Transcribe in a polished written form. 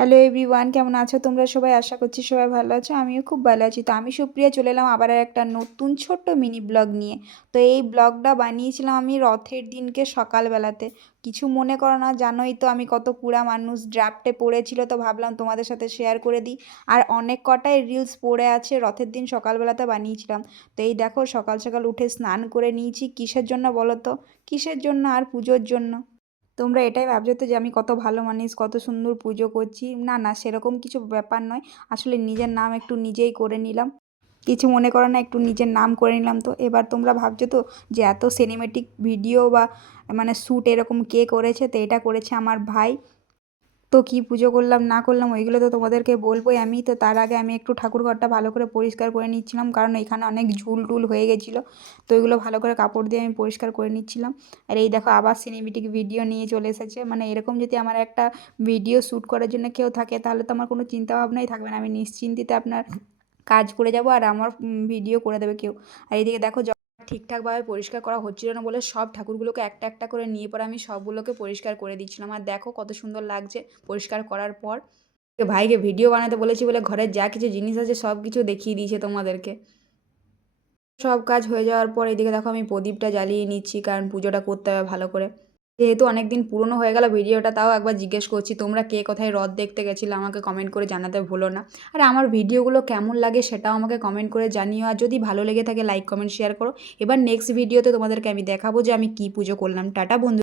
Hello everyone, কেমন আছো তোমরা সবাই? আশা করছি সবাই ভালো আছো। আমিও খুব ভালো আছি। তো আমি সুপ্রিয়া চলে এলাম আবার একটা নতুন ছোট্ট মিনি ব্লগ নিয়ে। তো এই ব্লগটা বানিয়েছিলাম আমি রথের দিনকে সকালবেলাতে। কিছু মনে করো না, জানোই তো আমি কত কুড়া মানুষ, ড্রাফটে পড়েছিল তো ভাবলাম তোমাদের সাথে শেয়ার করে দিই। আর অনেক কটাই রিলস পড়ে আছে, রথের দিন সকালবেলাতে বানিয়েছিলাম। তো এই দেখো সকাল সকাল উঠে স্নান করে নিয়েছি। কিসের জন্য বলো তো? কিসের জন্য? আর পুজোর জন্য। তোমরা এটাই ভাবছো তো যে আমি কত ভালো মানুষ, কত সুন্দর পুজো করছি। না না, সেরকম কিছু ব্যাপার নয়। আসলে নিজের নাম একটু নিজেই করে নিলাম। কিছু মনে করো না, একটু নিজের নাম করে নিলাম। তো এবার তোমরা ভাবছো তো যে এত সিনেমেটিক ভিডিও বা মানে শ্যুট এরকম কে করেছে? তো এটা করেছে আমার ভাই। তো কি পুজো করলাম না করলাম ওইগুলো তো তোমাদেরকে বলবোই আমি। তো তার আগে আমি একটু ঠাকুর ঘরটা ভালো করে পরিষ্কার করে নিচ্ছিলাম, কারণ এখানে অনেক ঝুল টুল হয়ে গেছিলো। তো ওইগুলো ভালো করে কাপড় দিয়ে আমি পরিষ্কার করে নিচ্ছিলাম। আর এই দেখো আবার সিনেমেটিক ভিডিও নিয়ে চলে এসেছে। মানে এরকম যদি আমার একটা ভিডিও শ্যুট করার জন্য কেউ থাকে তাহলে তো আমার কোনো চিন্তা ভাবনাই থাকবে না, আমি নিশ্চিন্তিতে আপনার কাজ করে যাব আর আমার ভিডিও করে দেবে কেউ। আর এইদিকে দেখো ঠিকঠাকভাবে পরিষ্কার করা হচ্ছিল না বলে সব ঠাকুরগুলোকে একটা একটা করে নিয়ে পরে আমি সবগুলোকে পরিষ্কার করে দিচ্ছিলাম। আর দেখো কত সুন্দর লাগছে পরিষ্কার করার পর। ভাইকে ভিডিও বানাতে বলেছি বলে ঘরের যা কিছু জিনিস আছে সব কিছু দেখিয়ে দিয়েছে তোমাদেরকে। সব কাজ হয়ে যাওয়ার পর এদিকে দেখো আমি প্রদীপটা জ্বালিয়ে নিচ্ছি, কারণ পুজোটা করতে হবে ভালো করে। যেহেতু অনেক দিন পুরনো হয়ে গেল ভিডিওটা, তাও একবার জিজ্ঞেস করছি তোমরা কে কোথায় রথ দেখতে গেছিলে আমাকে কমেন্ট করে জানাতে ভুলো না। আর আমার ভিডিওগুলো কেমন লাগে সেটাও আমাকে কমেন্ট করে জানিও। আর যদি ভালো লেগে থাকে লাইক কমেন্ট শেয়ার করো। এবার নেক্সট ভিডিওতে তোমাদেরকে আমি দেখাবো যে আমি কী পুজো করলাম। টাটা বন্ধু।